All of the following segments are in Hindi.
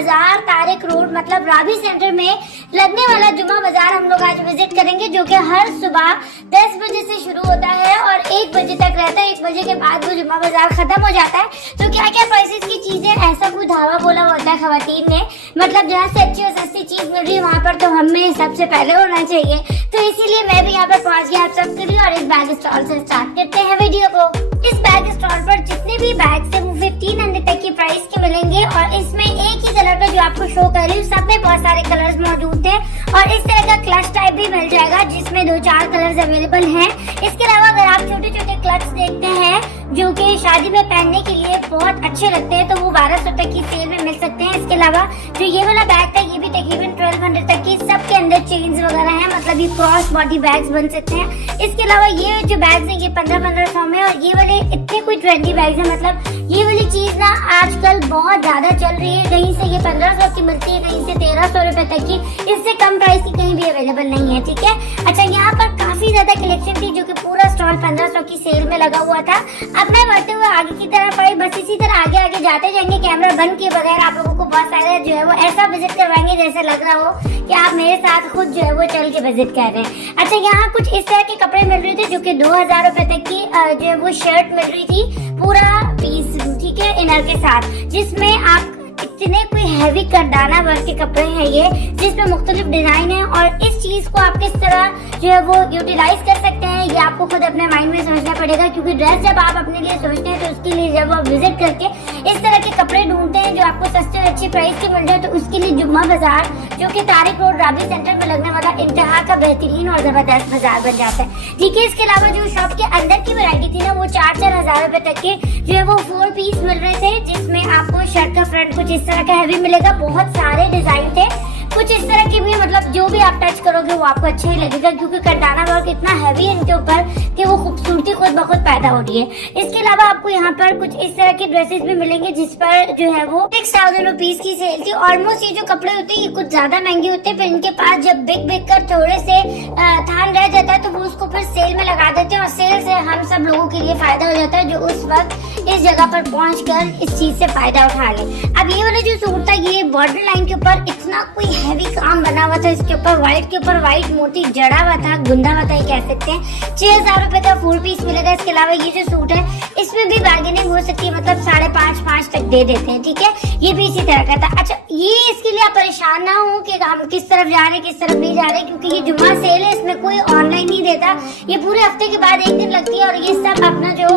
बाजार तारिक रोड मतलब रावी सेंटर में लगने वाला जुमा बाजार हम लोग आज विजिट करेंगे, जो कि हर सुबह 10 बजे से शुरू होता है और 1 बजे तक रहता है। 1 बजे के बाद वो जुमा बाजार खत्म हो जाता है। तो क्या क्या प्राइसेस की चीजें, ऐसा कोई धावा बोला होता है खवातीन ने, मतलब जहाँ से अच्छी और सस्ती चीज मिल रही है वहाँ पर तो हमें सबसे पहले होना चाहिए। तो इसीलिए मैं भी यहाँ पर पहुँच गया आप सबके लिए और इस बैग स्टॉल से स्टार्ट करते हैं वीडियो को। इस बैग स्टॉल पर जितने भी बैग्स है वो 1500 तक की प्राइस के मिलेंगे और इसमें एक ही कलर का जो आपको शो कर रही हूँ, सब में बहुत सारे कलर्स मौजूद थे और इस तरह का क्लच टाइप भी मिल जाएगा जिसमें 2-4 कलर्स अवेलेबल हैं। इसके अलावा अगर आप छोटे छोटे क्लच देखते हैं जो कि शादी में पहनने के लिए बहुत अच्छे लगते हैं तो वो 1200 तक की सेल में मिल सकते हैं। इसके अलावा जो ये वाला बैग था ये भी तकरीबन 1200 तक की, सबके अंदर चेन्स वगैरह है, मतलब ये क्रॉस बॉडी बैग्स बन सकते हैं। इसके अलावा ये जो बैग्स हैं ये 1500 में और ये वाले इतने कोई ट्रेंडी बैग्स हैं, मतलब ये वाली चीज ना आजकल बहुत ज्यादा चल रही है। कहीं से ये 1500 की मिलती है, कहीं से 1300 रुपए तक की, इससे कम प्राइस की कहीं भी अवेलेबल नहीं है। ठीक है, अच्छा यहाँ पर काफी ज्यादा कलेक्शन थी जो कि पूरा स्टॉल 1500 की सेल में लगा हुआ था। अब मैं बढ़ते हुए आगे की तरफ आई, बस इसी तरह आगे आगे जाते जाएंगे, कैमरा बंद किए बगैर आप लोगों को बहुत सारे जो है वो ऐसा विजिट करवाएंगे जैसे लग रहा हो कि आप मेरे साथ खुद जो है वो चल के विजिट कर रहे हैं। अच्छा यहाँ कुछ इस तरह के कपड़े मिल रहे थे जो कि 2000 रुपए तक की जो है वो शर्ट मिल रही थी, पूरा पीस, ठीक है, इनर के साथ, जिसमें आप इतने कोई हैवी करदाना वर्क के कपड़े हैं ये, जिसमें मुख्तलिफ डिजाइन है और इस चीज को आप किस तरह जो है वो यूटिलाइज कर सकते हैं ये आपको खुद अपने माइंड में सोचना पड़ेगा, क्योंकि ड्रेस जब आप अपने लिए सोचते हैं तो उसके लिए जब आप विजिट करके इस तरह के कपड़े ढूंढते हैं जो आपको सस्ते और अच्छी प्राइस के मिल जाए, तो उसके लिए जुम्मा बाजार जो कि तारिक रोड रावी सेंटर में लगने वाला इंतहा का बेहतरीन और जबरदस्त बाजार बन जाता है। ठीक है, इसके अलावा जो शॉप के अंदर की वैरायटी थी ना वो 4-4 हजार रुपए तक के जो है वो 4 पीस मिल रहे थे, जिसमें आपको शर्ट का फ्रंट कुछ इस तरह का हैवी मिलेगा, बहुत सारे डिजाइन थे कुछ इस तरह के भी, मतलब जो भी आप टच करोगे वो आपको अच्छा ही लगेगा क्योंकि करदाना वर्क इतना हैवी है इनके ऊपर कि वो खूबसूरती खुद ब खुद पैदा हो रही है। इसके अलावा आपको यहाँ पर कुछ इस तरह के ड्रेसेस भी मिलेंगे जिस पर जो है वो 6000 रुपीज की सेल थी। ऑलमोस्ट ये जो कपड़े होते हैं ये कुछ ज्यादा महंगे होते हैं, फिर इनके पास जब बिक कर थोड़े से थान रह जाता है तो वो उसको फिर सेल में लगा देते हैं और सेल से हम सब लोगों के लिए फायदा हो जाता है जो उस वक्त इस जगह पर पहुंचकर इस चीज से फायदा उठा ले। अब ये वाला जो सूट था ये बॉर्डर लाइन के ऊपर इतना कोई हैवी काम बना हुआ था, इसके ऊपर व्हाइट मोती जड़ा हुआ था, गुंदा हुआ था, ये कह सकते हैं। 6000 रुपए का फुल पीस मिलेगा। इसके अलावा ये जो सूट है इसमें भी बार्गेनिंग हो सकती है, मतलब 5.5 तक दे देते हैं। ठीक है, ये भी इसी तरह का था। अच्छा ये इसके लिए आप परेशान ना हो कि हम किस तरफ जा रहे हैं किस तरफ नहीं जा रहे, क्योंकि ये जुम्मा सेल है, इसमें कोई ऑनलाइन नहीं देता, ये पूरे हफ्ते के बाद 1 दिन लगती है और ये सब अपना जो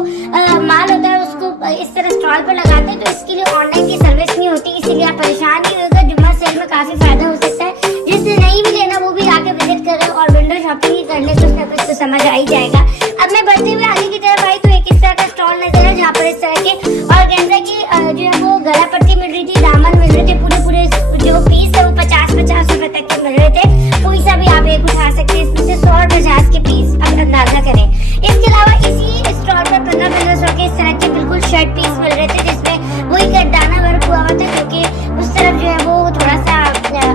माल होता है उसको इस तरह स्टॉल पर लगाते हैं, तो इसके लिए ऑनलाइन की सर्विस नहीं होती, इसीलिए आप परेशान नहीं होगा। जुम्मा सेल में काफी फायदा हो सकता है, जिससे नहीं भी लेना वो भी आके विजिट करे और विंडो शॉपिंग ही कर ले, कुछ ना कुछ तो समझ आ ही जाएगा। अब मैं बढ़ते हुए आगे की तरफ आई तो एक इस तरह का स्टॉल नजर है जहाँ पर इस तरह के ऑर्गेन्जा की जो है वो गला पट्टी मिल रही थी, दामन मिल रहे थे, पूरे जो पीस है वो 50 रुपए तक के मिल रहे थे। कोई सा भी आप एक उठा सकते हैं, इसमें से 100 और 50 के पीस आप अंदाजा करें। इसके अलावा इसी स्टॉल पर 1500 के इस तरह के बिल्कुल शर्ट पीस मिल रहे थे जिसमें वही करदाना वर्क हुआ था, क्योंकि उस तरफ जो है वो थोड़ा सा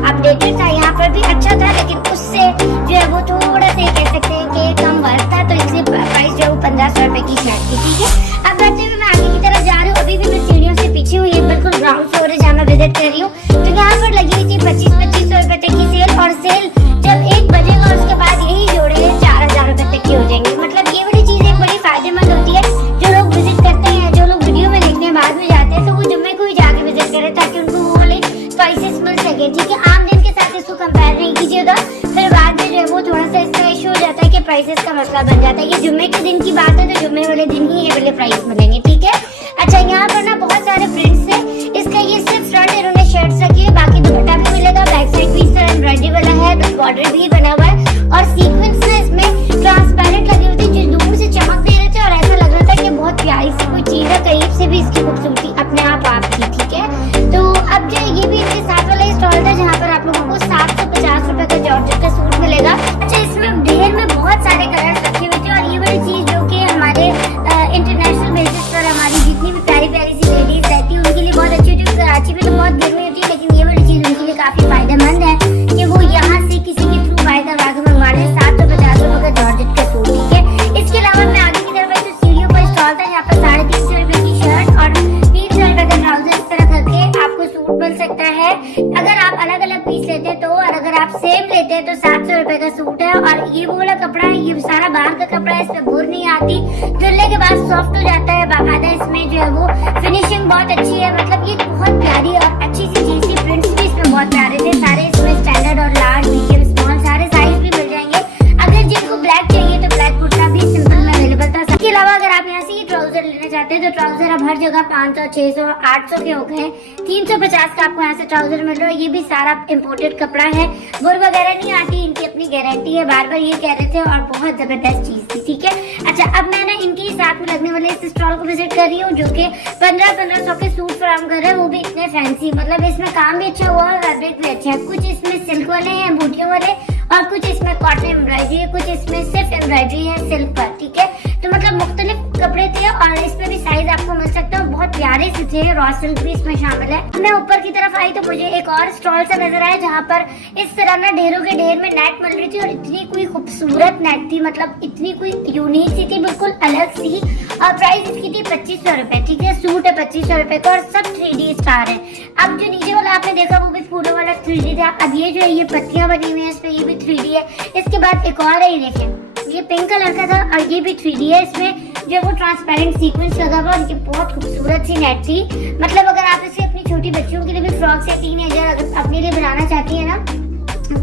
अपडेटेड था, यहाँ पर भी अच्छा था लेकिन उससे जो है वो थोड़ा सा कह सकते हैं कि कम वर्क था, तो इसलिए प्राइस जो है वो 1500 रुपए की शर्ट थी। ठीक है, अब बढ़ते हुए मैं आगे की तरफ जा रही हूँ, अभी भी मैं सीढ़ियों से पीछे हूँ, ये बिल्कुल ग्राउंड फ्लोर है जहाँ मैं विजिट कर रही हूँ। तो यहाँ पर लगी हुई थी 2500 रुपए तक की सेल और सेल जब 1 बजेगा उसके बाद यही जोड़े 4000 रुपए तक की हो जाएंगे। मतलब ये वाली चीज एक बड़ी फायदेमंद होती है, जो लोग विजिट करते हैं, जो लोग वीडियो में देखने बाद में जाते हैं तो वो जुम्मे को ही जाके विजिट करें ताकि उनको वो वाले प्राइसेस मिल सके। ठीक है, आम दिन के साथ इसको कंपेयर नहीं कीजिएगा, फिर बाद में जो है वो थोड़ा सा इस तरह इशू हो जाता है कि प्राइसेस का मसला बन जाता है। ये जुम्मे के दिन की बात है तो जुम्मे वाले दिन ही ये वाले प्राइस मिलेंगे। ठीक है, अच्छा यहाँ पर ना बहुत सारे प्रिंट्स है, इसका ये सिर्फ फ्रंट इन्होंने शर्ट्स रखी है, बाकी दुपट्टा भी मिलेगा, बैक साइड भी इस तरह एम्ब्रॉयडरी वाला है, तो बॉर्डर भी बना हुआ है और सीक्वेंस ना इसमें ट्रांसपेरेंट लगे हुए थे जो दूर से चमक दे रहे थे और ऐसा लग रहा था कि बहुत प्यारी सी कोई चीज है, करीब से भी इसकी खूबसूरती अपने आप थी। ठीक है, तो अब जो ये भी इनके साथ वाला स्टॉल था जहाँ पर आप लोगों को 750 रुपए का जॉर्जेट का सूट मिलेगा। अच्छा इसमें ढेर में बहुत सारे कलर्स रखे हुए थे और ये वाली चीज जो कि हमारे इंटरनेशनल बेसिस पर हमारी जितनी भी प्यारी सी लेडीज रहती है उनके सूट मिल सकता है। अगर आप अलग अलग पीस लेते हैं तो, और अगर आप सेम लेते हैं तो 700 रुपए का सूट है। और ये वो वाला कपड़ा है, ये सारा बाहर का कपड़ा है, इसमें बुर नहीं आती, धुलने के बाद सॉफ्ट हो जाता है बाकायदा। इसमें जो है वो फिनिशिंग बहुत अच्छी है, मतलब ये बहुत प्यारी और अच्छी सी चीज थी। प्रिंट्स भी इसमें बहुत प्यारे थे सारे, इसमें स्टैंडर्ड और लार्ज, मीडियम, स्मॉल सारे साइज भी मिल जाएंगे। अगर जिनको ब्लैक चाहिए तो ब्लैक कुर्ता भी सिंपल में अवेलेबल था। इसके अलावा अगर आप यहाँ से ये ट्राउजर लेना चाहते हैं तो ट्राउजर अब हर जगह 500, 600, 800 के हो गए। 350 का आपको यहाँ से ट्राउजर मिल रहा है। ये भी सारा इम्पोर्टेड कपड़ा है, बुर वगैरह नहीं आती, इनकी अपनी गारंटी है, बार बार ये कह रहे थे, और बहुत जबरदस्त चीज थी। ठीक है, अच्छा अब मैं ना इनके साथ में लगने वाले इस स्टॉल को विजिट कर रही हूँ, जो कि 1500 के सूट फराहम कर रहे हैं, वो भी इतने फैंसी। मतलब इसमें काम भी अच्छा हुआ है, फैब्रिक भी अच्छा है। कुछ इसमें सिल्क वाले हैं, बूटियों वाले, और कुछ इसमें कॉटन एम्ब्रॉयडरी है, कुछ इसमें सिर्फ एम्ब्रॉयडरी है सिल्क पर। ठीक है, तो मतलब मुख्तलिफ कपड़े थे, और इसमें भी साइज आपको मिल सकता है, बहुत प्यारे से थे। रॉ सिल्क भी इसमें शामिल है। मैं ऊपर की तरफ आई तो मुझे एक और स्टॉल सा नजर आया, जहाँ पर इस तरह ना ढेरों के ढेर में नेट मिल रही थी, और इतनी कोई खूबसूरत नेट थी, मतलब इतनी कोई यूनिक सी थी, बिल्कुल अलग सी। और प्राइस इसकी थी 2500 रुपए। ठीक है, सूट है 2500 रुपए का, और सब 3D स्टार है। अब जो नीचे वाला आपने देखा वो भी फूलों वाला 3D था। अब ये जो है ये पत्तियां बनी हुई है, इस पे ये भी 3D है। इसके बाद एक और है, ये देखें, ये पिंक कलर का था, और ये भी 3D है। इसमें जो वो ट्रांसपेरेंट सीक्वेंस लगा हुआ, और ये बहुत खूबसूरत सी नेट थी। मतलब अगर आप इसे अपनी छोटी बच्चियों के लिए भी फ्रॉक्स या टीनेजर अगर अपने लिए बनाना चाहती है ना,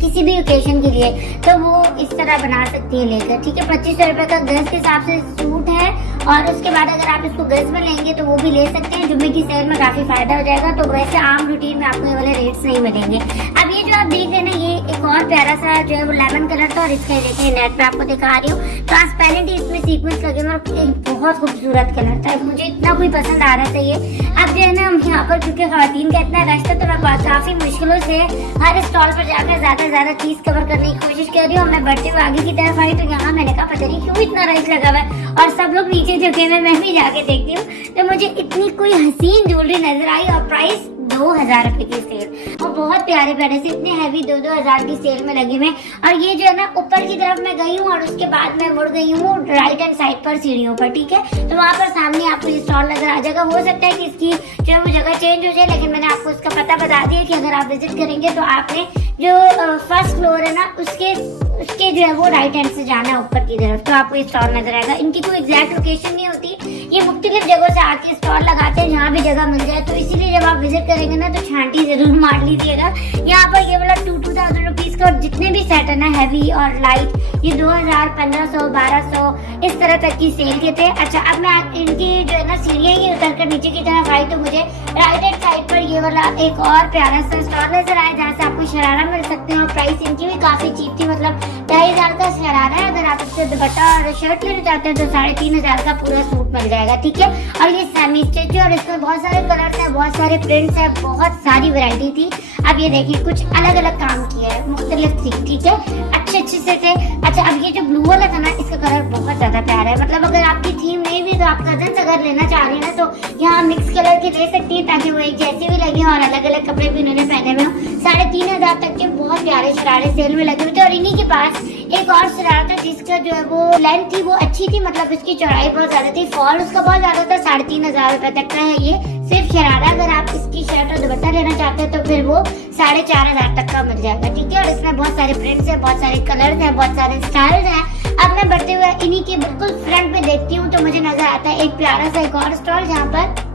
किसी भी ओकेजन के लिए, तो वो इस तरह बना सकती है लेकर। ठीक है, 2500 रुपए का गज के हिसाब से सूट है, और उसके बाद अगर आप इसको गज में लेंगे तो वो भी ले सकते हैं। जुम्मे की सेल में काफी फायदा हो जाएगा। तो वैसे आम रूटीन में आपको ये वाले रेट्स नहीं मिलेंगे। अब ये जो आप देख रहे हैं ना, ये एक और प्यारा सा जो है वो लेमन कलर था, और इसका देखिए नेट पे आपको दिखा रही हूँ, ट्रांसपेरेंट इसमें सीक्वेंस लगे हुए, और एक बहुत खूबसूरत कलर था। मुझे इतना कोई पसंद आ रहा था ये। अब जो है ना, यहाँ पर क्योंकि खवातीन का इतना रश था, तो मैं काफी मुश्किलों से हर स्टॉल पर जाकर ज्यादा चीज कवर करने की कोशिश कर रही हूँ। मैं बढ़ते हुए आगे की तरफ आई तो यहाँ मैंने कहा पता नहीं क्यों इतना रश लगा हुआ है, और सब लोग नीचे झुके हुए, मैं भी जाके देखती हूँ। तो मुझे इतनी कोई हसीन ज्वेलरी नजर आई, और प्राइस 2000 रुपए की सेल, और बहुत प्यारे प्यारे से इतने हैवी 2-2000 की सेल में लगे हुए। और ये जो है ना, ऊपर की तरफ मैं गई हूँ, और उसके बाद मैं मुड़ गई हूँ राइट हैंड साइड पर सीढ़ियों पर। ठीक है, तो वहाँ पर सामने आपको ये स्टॉल नजर आ जाएगा। हो सकता है कि इसकी जो है वो जगह चेंज हो जाए, लेकिन मैंने आपको इसका पता बता दिया कि अगर आप विजिट करेंगे तो आपने जो फर्स्ट फ्लोर है ना, उसके जो है वो राइट हैंड से जाना है ऊपर की तरफ, तो आपको ये स्टॉल नजर आएगा। इनकी कोई एग्जैक्ट लोकेशन नहीं होती, ये मुख्तलिफ जगहों से आके स्टॉल लगाते हैं जहाँ भी जगह मिल जाए। तो इसीलिए जब आप विजिट करेंगे ना, तो छांटी जरूर मार लीजिएगा। यहाँ पर ये वाला 2,000 रुपीज का, और जितने भी सेट है ना हैवी और लाइट, ये 2000, 1500, 1200 इस तरह तक की सेल के थे। अच्छा, अब मैं इनकी जो है ना सीढ़ियाँ ये उतर कर नीचे की तरफ आई तो मुझे राइट हैंड साइड पर ये वाला एक और प्यारा सा स्टॉल नजर आया, जहाँ से आपको शरारा मिल सकते हैं। और प्राइस इनकी भी काफी चीप थी, मतलब 2500 का शरारा है। अगर आप इससे दुपट्टा और शर्ट लेना चाहते हैं तो 3500 का पूरा सूट मिल जाएगा। ठीक है, और ये सेमी स्टिच है, और इसमें बहुत सारे कलर्स हैं, बहुत सारे प्रिंट्स हैं, बहुत सारी वैरायटी थी। अब ये देखिए, कुछ अलग अलग काम किया है, मुख्तलिफ थी। ठीक है, अच्छे से थे। अच्छा, अब ये जो ब्लू वाला था ना, इसका कलर बहुत ज्यादा प्यारा है। मतलब अगर आपकी थीम नहीं भी तो आप कजन्स अगर लेना चाह रही है ना, तो यहाँ मिक्स कलर के ले सकती है, ताकि वो एक जैसे भी लगे, और अलग अलग कपड़े भी उन्होंने पहने हुए हों। 3500 तक के बहुत प्यारे शरारे सेल में लगे हुए थे। और इन्हीं के पास एक और शरारा था, जिसका जो है वो लेंथ थी वो अच्छी थी, मतलब इसकी चौड़ाई बहुत ज्यादा थी, फॉल उसका बहुत ज्यादा था। 3500 रुपए तक का है ये सिर्फ शरारा। अगर आप इसकी शर्ट और दुपट्टा लेना चाहते हैं तो फिर वो 4500 तक का मिल जाएगा। ठीक है, और इसमें बहुत सारे प्रिंट्स हैं, बहुत सारे कलर्स हैं, बहुत सारे स्टाइल्स हैं। अब मैं बढ़ते हुए इन्हीं के बिल्कुल फ्रंट पे देखती हूँ तो मुझे नजर आता है एक प्यारा सा एक और स्टॉल, जहाँ पर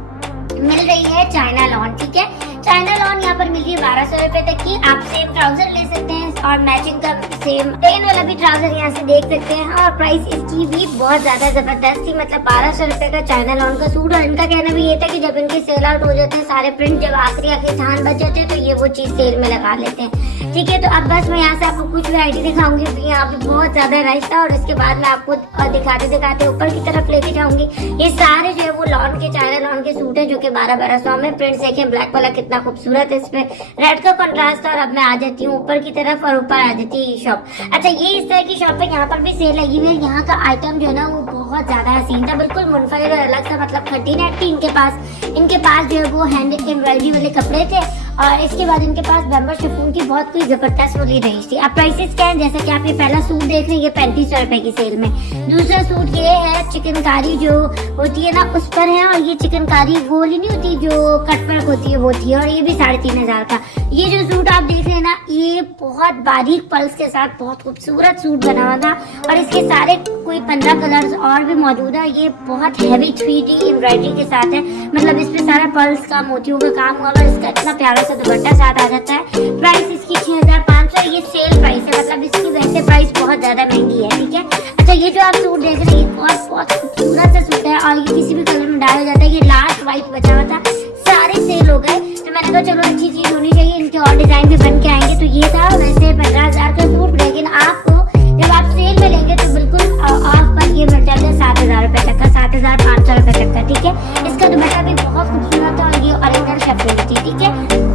मिल रही है चाइना लॉन। ठीक है, चाइना लॉन यहाँ पर मिल रही है 1200 रुपए तक की। आप सेम ट्राउजर ले सकते हैं, और मैचिंग का सेम प्लेन वाला भी ट्राउजर यहाँ से देख सकते हैं। और प्राइस इसकी भी बहुत ज्यादा जबरदस्त थी, मतलब 1200 रुपए का चाइना लॉन का सूट। और इनका कहना भी ये था कि जब इनके सेल आउट हो जाते हैं सारे प्रिंट, जब आखिरी थान बच जाते हैं, तो ये वो चीज सेल में लगा लेते हैं। ठीक है, तो अब बस मैं यहाँ से आपको कुछ वैरायटी दिखाऊंगी, क्योंकि यहाँ पे बहुत ज्यादा रश था। और इसके बाद मैं आपको दिखाते ऊपर की तरफ लेके जाऊंगी। ये सारे जो है वो लॉन के, चाइना लॉन के सूट है, जो कि 1200 में। प्रिंट्स देखें, ब्लैक वाला कितना खूबसूरत है, इसमें रेड का कंट्रास्ट था। और अब मैं आ जाती हूँ ऊपर की तरफ, और ऊपर आ जाती है ये शॉप। अच्छा, ये इस तरह की शॉप है, यहाँ पर भी सेल लगी हुई है। यहाँ का आइटम जो है ना वो बहुत ज्यादा हसीन था, बिल्कुल मुनफरिद और अलग सा, मतलब 1380 इनके पास जो है वो हैंड एम्ब्रॉयडरी वाले कपड़े थे। और इसके बाद इनके पास बैम्बर शिफॉन की बहुत कोई जबरदस्त वाली रेंज थी। अब प्राइसेस क्या है, जैसा कि आप ये पहला सूट देख रहे हैं, ये 3500 रुपए की सेल में। दूसरा सूट ये है चिकनकारी जो होती है ना उस पर है, और ये चिकनकारी गोली नहीं होती जो कटवर्क होती है वो थी, और ये भी 3500 का। ये जो सूट आप देख रहे हैं ना, ये बहुत बारीक पल्स के साथ बहुत खूबसूरत सूट बना हुआ था, और इसके सारे कोई 15 कलर्स और भी मौजूद है। ये बहुत हैवी 3D एम्ब्रॉयडरी के साथ है, मतलब इस पे सारा पल्स का मोतियों का काम हुआ है। इसका इतना प्यारा सा दुपट्टा साथ आ जाता है। प्राइस इसकी 6500, ये सेल प्राइस है, मतलब इसकी वैसे प्राइस बहुत ज्यादा महंगी है, ठीक है। अच्छा, ये जो आप सूट देख रहे हैं, ये बहुत खूबसूरत सा सूट है, और ये किसी भी कलर में डाला जाता है। ये लास्ट वाइट बचा हुआ था, सारे सेल हो गए, तो मैंने कहा चलो अच्छी चीज होनी चाहिए, इनके और डिजाइन भी बन के आएंगे। तो ये था वैसे 15000 का सूट, लेकिन आपको जब आप सेल में लेंगे तो बिल्कुल ऑफ पर ये मिल जाएगा 7000 रुपए तक का, 7500 रुपए तक का, ठीक है। इसका दुपट्टा भी बहुत खूबसूरत था, और ये ओरिजिनल शिफॉन थी, ठीक है।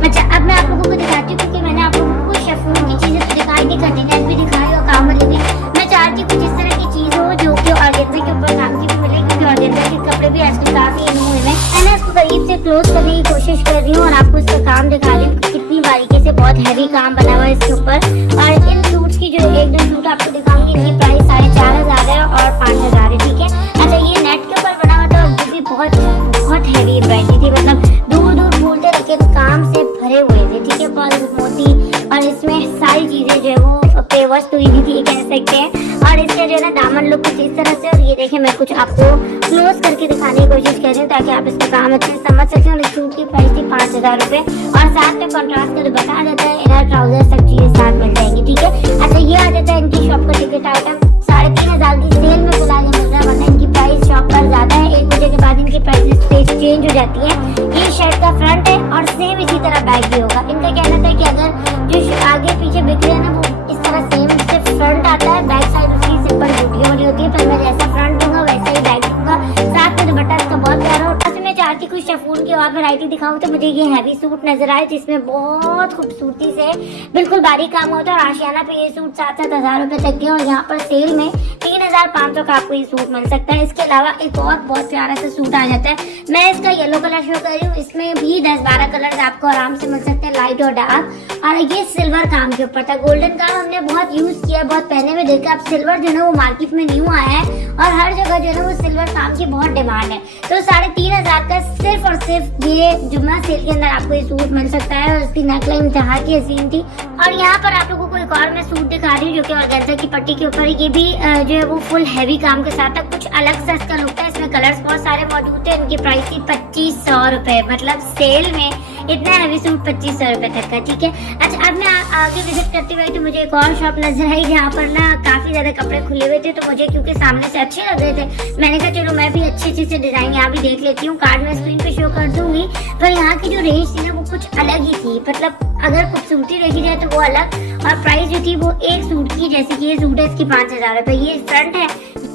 अच्छा, अब मैं आप लोगों को दिखाती हूँ, क्योंकि मैंने आप लोगों को शिफॉन की चीजें तो दिखाई थी, कंटेनर भी दिखाई और काम वाली भी। मैं चाहती हूँ कुछ इस तरह की चीज हो जो कि ऑर्गेन्जा के ऊपर काम की भी मिले, क्योंकि ऑर्गेन्जा के कपड़े भी आजकल काफी इन हुए हैं। मैं इसको करीब से क्लोज करने की कोशिश कर रही हूँ, और आपको इसका काम दिखा रही हूँ कितनी बारीकी से बहुत हैवी काम बना हुआ है इसके ऊपर। और इन सूट्स की जो एक दो सूट आपको दिखाऊंगी, इनकी प्राइस 4500 है और 5000 है, ठीक है। अच्छा, ये नेट के ऊपर बना हुआ था, और ये भी बहुत हैवी एम्ब्रॉयडरी थी, मतलब दूर दूर बोलते लेकिन काम से भरे हुए थे, ठीक है। बहुत मोती, और इसमें सारी चीजें जो है वो पेवर्स हुई थी कह सकते हैं। और इसके जो है ना दामन लुक कुछ इस तरह से, और ये देखें मैं कुछ आपको क्लोज करके दिखाने की कोशिश कर रही हूँ ताकि आप इसका काम अच्छे से समझ सकें। और इस सूट की प्राइस थी 5000 रुपए, और साथ में कॉन्ट्रास्ट का दुपट्टा आ जाता है, इनर ट्राउजर सब चीजें साथ मिल जाएंगी, ठीक है। अच्छा, ये आ जाता है इनकी शॉप का टिकट आइटम, 3500 की सेल में फिलहाल मिल रहा है, वरना इनकी प्राइस शॉप पर ज्यादा है। 1 बजे के बाद इनकी प्राइस चेंज हो जाती है। ये शर्ट का फ्रंट है, और सेम इसी तरह बैक भी होगा। इनका कहना था कि अगर जो आगे पीछे बिक रहे हैं ना, वो इस तरह सेम से फ्रंट आता है, बैक साइड उसकी सिंपल बूटियों वाली होती है, पर मैं जैसा फ्रंट दूंगा वैसा ही बैक दूंगा। साथ में दुपट्टा इसका बहुत प्यारा होता है। मैं चाहती कुछ शिफॉन की और वैरायटी दिखाऊं, तो मुझे ये हैवी सूट नजर आए जिसमें बहुत खूबसूरती से बिल्कुल बारीक काम होता है, और आशियाना पे ये सूट 7-7 रुपए तक के, और यहाँ पर सेल में 3500 का आपको ये सूट मिल सकता है। इसके अलावा एक और बहुत प्यारा सा सूट आ जाता है, मैं इसका येलो कलर शो कर रही हूँ, इसमें भी 10-12 कलर आपको आराम से मिल सकते हैं, लाइट और डार्क। और ये सिल्वर काम के ऊपर था, गोल्डन काम हमने बहुत यूज किया, बहुत पहने में देखा। अब सिल्वर जो है वो मार्केट में न्यू आया है, और हर जगह जो है वो सिल्वर काम की बहुत डिमांड है। तो 3500 का सिर्फ और सिर्फ ये जुम्मा सेल के अंदर आपको ये सूट मिल सकता है, और इसकी नेकलाइन इंतहा की हसीन थी। और यहाँ पर आप लोगों को एक और मैं सूट दिखा रही हूँ जो कि ऑर्गेन्जा की पट्टी के ऊपर, ये भी जो है वो फुल हैवी काम के साथ है, कुछ अलग सा इसका लुक है। इसमें कलर्स बहुत सारे मौजूद है। इनकी प्राइस थी 2500 रुपए, मतलब सेल में इतना हैवी सूट 2500 रुपए तक का, ठीक है। अच्छा, अब मैं आगे विजिट करती हुई तो मुझे एक और शॉप नजर आई जहाँ पर ना काफी ज्यादा कपड़े खुले हुए थे, तो मुझे क्योंकि सामने से अच्छे लग रहे थे, मैंने कहा चलो मैं भी अच्छे से डिजाइन यहाँ भी देख लेती हूँ। कार्ड में स्क्रीन पे शो कर दूंगी, पर यहाँ की जो रेंज थी ना वो कुछ अलग ही थी, मतलब अगर खूबसूरती देखी जाए तो वो अलग, और प्राइस जो थी वो एक सूट की, जैसे कि ये सूट है इसकी 5000 रुपए, ये फ्रंट है,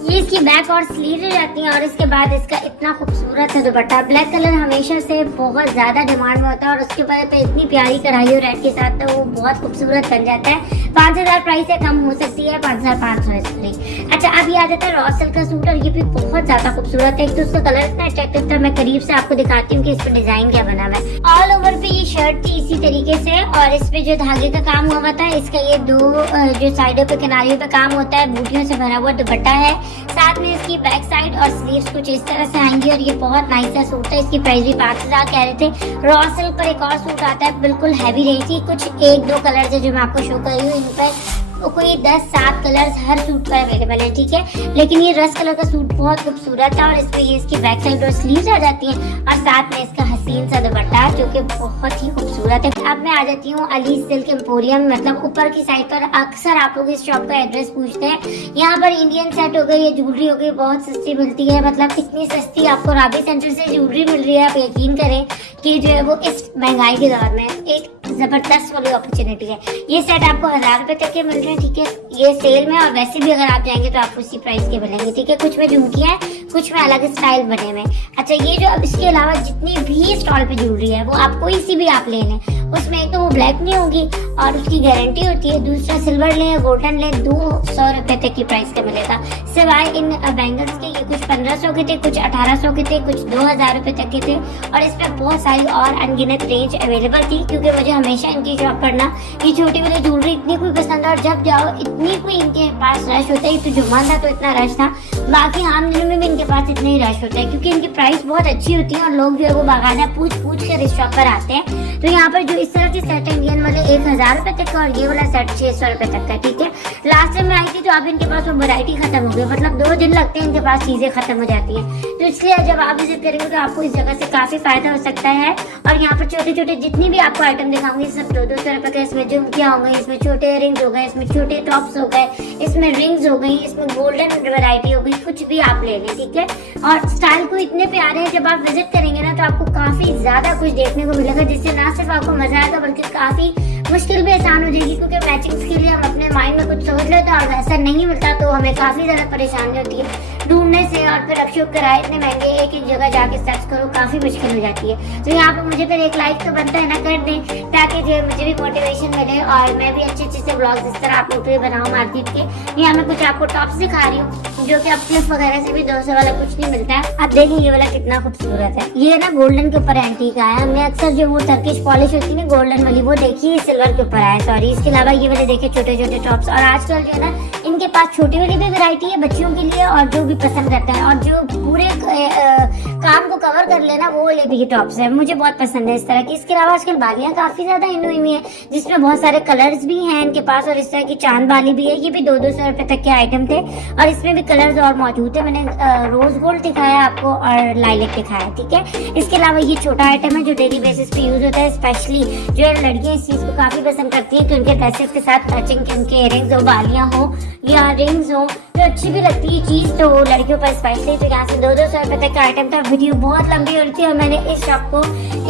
ये इसकी बैक और स्लीव हो जाती हैं, और इसके बाद इसका इतना खूबसूरत है दुपट्टा। ब्लैक कलर हमेशा से बहुत ज्यादा डिमांड में होता है, और उसके बाद पे इतनी प्यारी कढ़ाई और रेड के साथ तो वो बहुत खूबसूरत बन जाता है। 5000 प्राइस से कम हो सकती है, 5500 इसकी। अच्छा, अब ये आ जाता है रॉ सिल्क का सूट, और ये भी बहुत ज्यादा खूबसूरत है। एक तो उसका कलर इतना अट्रैक्टिव था, मैं करीब से आपको दिखाती हूँ कि इस पर डिजाइन क्या बना हुआ है। ऑल ओवर पे ये शर्ट थी इसी तरीके से, और इस पे जो धागे का काम हुआ था, इसका ये दो जो साइडों पे किनारियों पे काम होता है, बूटियों से भरा हुआ दुपट्टा है। साथ में इसकी बैक साइड और स्लीव्स कुछ इस तरह से आएंगी, और ये बहुत नाइस सा सूट है। इसकी प्राइस भी 5000 कह रहे थे। रॉ सिल्क पर एक और सूट आता है, बिल्कुल हैवी रेंज की, कुछ 1-2 कलर है जो मैं आपको शो कर रही हूँ। इन पर तो कोई 10-7 कलर्स हर सूट पर अवेलेबल है, ठीक है। लेकिन ये रस्ट कलर का सूट बहुत खूबसूरत है, और इसमें ये इसकी बैक साइड और स्लीव्स आ जाती हैं, और साथ में इसका हसीन सा दुपट्टा जो कि बहुत ही खूबसूरत है। अब मैं आ जाती हूँ अली सिल्क एम्पोरियम, मतलब ऊपर की साइड पर। अक्सर आप लोग इस शॉप का एड्रेस पूछते हैं। यहाँ पर इंडियन सेट हो गई, ये ज्वेलरी हो गई, बहुत सस्ती मिलती है, मतलब इतनी सस्ती आपको राबी सेंटर से ज्वेलरी मिल रही है। आप यकीन करें कि जो है वो इस महंगाई के दौर में एक जबरदस्त वाली अपॉर्चुनिटी है। ये सेट आपको 1000 रुपए तक के मिल रहे हैं, ठीक है, ये सेल में। और वैसे भी अगर आप जाएंगे तो आपको उसी प्राइस के मिलेंगे, ठीक है। कुछ में झुमकियां, कुछ में अलग स्टाइल बने हुए। अच्छा, ये जो अब इसके अलावा जितनी भी स्टॉल पे ज्वेलरी है वो आप कोई सी भी आप ले लें, उसमें एक तो वो ब्लैक नहीं होगी और उसकी गारंटी होती है, दूसरा सिल्वर ले या गोल्डन ले 200 रुपए तक की प्राइस का मिलेगा। सिवाय इन बैंगल्स के ये कुछ 1500 के थे, कुछ 1800 के थे, कुछ 2000 रुपए तक के थे और इसमें बहुत सारी और अनगिनत रेंज अवेलेबल थी, क्योंकि मुझे हमेशा इनकी शॉप पर ना ये छोटी वाली ज्वेलरी इतनी कोई पसंद है और जब जाओ इतनी कोई इनके पास रश होता है। तो जुम्मा था तो इतना रश था, बाकी आम दिनों में भी इनके पास इतना ही रश होता है, क्योंकि इनकी प्राइस बहुत अच्छी होती है और लोग जो है वो बाकायदा पूछ कर इस शॉप पर आते हैं। तो यहाँ पर जो इस तरह के सेट है इंडियन वाले 1000 रुपए तक का और ये वाला सेट 600 रुपए तक का, ठीक है। लास्ट टाइम मैं आई थी तो अब इनके पास वो वैरायटी खत्म हो गई, मतलब 2 दिन लगते हैं इनके पास चीजें खत्म हो जाती हैं। तो इसलिए जब आप विजिट करेंगे तो आपको इस जगह से काफी फायदा हो सकता है। और यहाँ पर छोटे छोटे जितनी भी आपको आइटम दिखाऊंगी सब 200 रुपए का। इसमें झुमकियां हो गई, इसमें छोटे रिंग्स हो गए, इसमें छोटे टॉप्स हो गए, इसमें रिंग्स हो गई, इसमें गोल्डन वैरायटी हो गई, कुछ भी आप ले लें, ठीक है। और स्टाइल को इतने प्यारे हैं, जब आप विजिट करेंगे ना तो आपको काफी ज्यादा कुछ देखने को मिलेगा, जिससे ना सिर्फ आपको मजा आएगा बल्कि काफी मुश्किल भी आसान हो जाएगी, क्योंकि मैचिंग्स के लिए हम अपने माइंड में कुछ सोच लेते हैं और वैसा नहीं मिलता तो हमें काफी ज्यादा परेशानी होती है ढूंढने से। और फिर अक्षुभ कराए इतने महंगे, एक एक जगह जाके सर्च करो, काफी मुश्किल हो जाती है। तो यहाँ पर मुझे फिर एक लाइक तो बनता है ना, कर दें ताकि जो मुझे भी मोटिवेशन मिले और मैं भी अच्छे अच्छे से ब्लॉग्स इस तरह आप लोग के लिए बनाऊँ मार्केट के। यहाँ मैं कुछ आपको टॉप्स दिखा रही हूँ जो कि अब क्लिप वगैरह से भी 200 वाला कुछ नहीं मिलता है। आप देखिए ये वाला कितना खूबसूरत है, ये ना गोल्डन के ऊपर एंटीक आया है। हमने अक्सर जो वो टर्किश पॉलिश होती है ना गोल्डन वाली, वो देखिए सिल्वर के ऊपर आया, सॉरी। इसके अलावा ये वाले देखिए छोटे छोटे टॉप्स, और आजकल जो है ना इनके पास छोटी वाली भी वैरायटी है बच्चियों के लिए, और जो भी पसंद करते हैं और जो पूरे काम को कवर कर लेना वो वाले भी टॉप्स है, मुझे बहुत पसंद है इस तरह की। इसके अलावा आजकल बालियां काफी ज्यादा इन हुई है, जिसमें बहुत सारे कलर्स भी हैं इनके पास, और इस तरह की चांद बाली भी है। ये भी 200 रुपए तक के आइटम थे और इसमें भी कलर्स और मौजूद है। मैंने रोज गोल्ड दिखाया आपको और लाइलेक दिखाया, ठीक है। इसके अलावा ये छोटा आइटम है जो डेली बेसिस पे यूज होता है, स्पेशली जो है लड़कियां इस चीज को काफी पसंद करती है कि उनके ड्रेसेस के साथ मैचिंग उनके इयररिंग्स हो, बालियां हो या रिंग्स हो, तो अच्छी भी लगती है चीज। तो लड़कियों पर स्पेशली तो यहाँ से 200 रुपए तक का आइटम था। वीडियो बहुत लंबी हो रही थी और मैंने इस शॉप को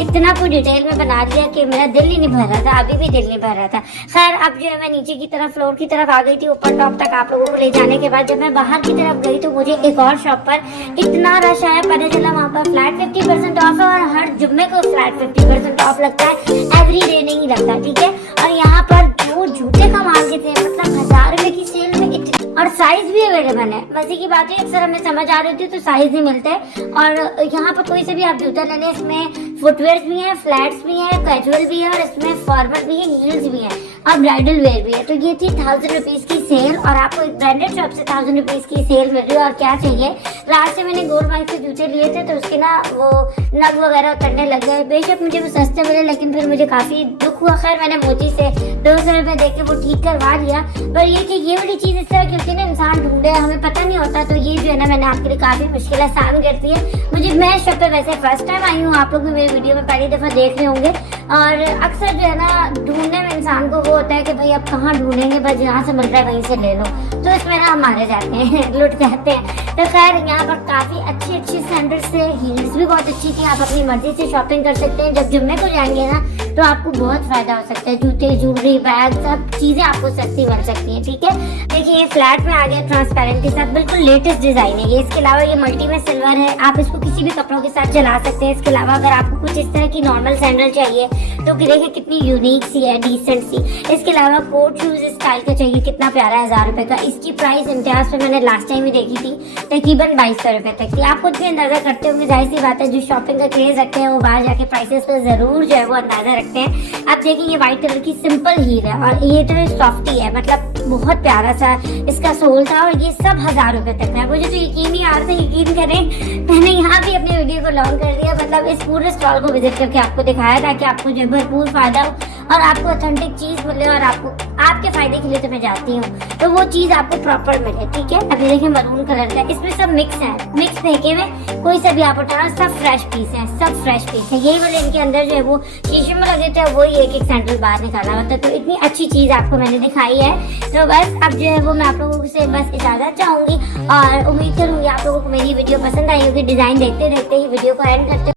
इतना कुछ डिटेल में बना दिया कि मेरा दिल ही नहीं भर रहा था, अभी भी दिल नहीं भर रहा था। खैर अब जो है मैं नीचे की तरफ फ्लोर की तरफ आ गई थी, ऊपर टॉप तक आप लोगों को ले जाने के बाद जब मैं बाहर की तरफ गई तो मुझे एक और शॉप पर इतना रश आया, पता चला वहाँ पर फ्लैट 50% ऑफ है और हर जुम्मे को फ्लैट 50% ऑफ लगता है, एवरी डे नहीं लगता, ठीक है। और यहाँ पर जो जूते कमाल के थे, मतलब 1000 रुपए की सेल में इतने, और साइज भी अवेलेबल है। मजे की बात है अक्सर हमें समझ आ रही थी तो साइज नहीं मिलते, और यहाँ पर कोई से भी आप जूता ले लें, इसमें फुटवेयर भी है, फ्लैट्स भी है, कैजुअल भी है और इसमें फॉर्मल भी है, हील्स भी है और ब्राइडल वेयर भी है। तो ये थी 1000 रुपीज की सेल और आपको एक ब्रांडेड शॉप से 1000 रुपीज की सेल मिल रही है। और क्या चाहिए, लास्ट में मैंने गोल्ड माइक से जूते लिए थे तो उसके ना वो नग वगैरह उतरने लग गए। बेशक मुझे वो सस्ते मिले लेकिन फिर मुझे काफी दुख हुआ। खैर मैंने मोची से 200 रुपए दे के वो ठीक करवा लिया, पर ये कि ये वाली चीज इस तरह की होती है ना, इंसान ढूंढे हमें पता नहीं होता, तो ये जो है ना मैंने आपके लिए काफी मुश्किल आसान कर दी है। मुझे मैं शॉप पे वैसे फर्स्ट टाइम आई हूँ, आप लोग भी मेरी वीडियो में पहली दफा देख रहे होंगे, और अक्सर जो है ना ढूंढने में इंसान को वो होता है कि भाई अब कहाँ ढूंढेंगे, बस जहाँ से मिल रहा है वहीं से ले लो, तो इसमें ना हम मारे जाते हैं लुट जाते हैं। तो खैर यहाँ पर काफी अच्छी अच्छी सैंडल्स से, हील्स भी बहुत अच्छी थी, आप अपनी मर्जी से शॉपिंग कर सकते हैं। जब जुम्मे को जाएंगे ना तो आपको बहुत फायदा हो सकता है, जूते ज्वेलरी बैग सब चीजें आपको सस्ती मिल सकती है, ठीक है। देखिए ये फ्लैट में आ गया ट्रांसपेरेंट के साथ, बिल्कुल लेटेस्ट डिजाइन है ये। इसके अलावा ये मल्टी में सिल्वर है, आप इसको किसी भी कपड़ों के साथ चला सकते हैं। इसके अलावा अगर आपको कुछ इस तरह की नॉर्मल सैंडल चाहिए तो देखिए कितनी यूनिक सी है, डिसेंट सी। इसके अलावा कोट शूज स्टाइल का चाहिए, कितना प्यारा है, 1000 रुपए का। इसकी प्राइस इम्तियाज पे मैंने लास्ट टाइम ही देखी थी, तकरीबन 2200 रुपए तक थी। आप खुद भी अंदाजा करते होंगे, जाहिर सी बात है जो शॉपिंग का क्रेज रखते हैं वो बाहर जाके प्राइसेस का जरूर जो है वो अंदाजा रखते हैं। आप देखिए ये व्हाइट कलर की सिंपल हील है और ये तो सॉफ्टी है, मतलब बहुत प्यारा सा इसका सोल था, और ये सब 1000 रुपए तक है। मुझे तो यकीन नहीं आ रहा था, यकीन करें मैंने यहाँ भी अपनी वीडियो को लॉन्च कर दिया, मतलब इस पूरे स्टॉल को विजिट करके आपको दिखाया था कि आपको जो भरपूर फायदा हो और आपको ऑथेंटिक चीज मिले, और आपको आपके फायदे के लिए तो मैं जाती हूँ तो वो चीज आपको प्रॉपर मिले, ठीक है। अभी देखिए मरून कलर का, इसमें सब मिक्स है, मिक्स फेंके में कोई सा भी आप उठाना, सब फ्रेश पीस है, सब फ्रेश पीस है। यही वाले इनके अंदर जो है वो शीशे में लगे थे, वही एक एक सैंडल बाहर निकाला होता है। तो इतनी अच्छी चीज आपको मैंने दिखाई है, तो बस अब जो है वो मैं आप लोगों से बस इजाजत चाहूंगी और उम्मीद करूंगी आप लोगों को मेरी वीडियो पसंद आई होगी। डिजाइन देखते देखते ही वीडियो को एंड करते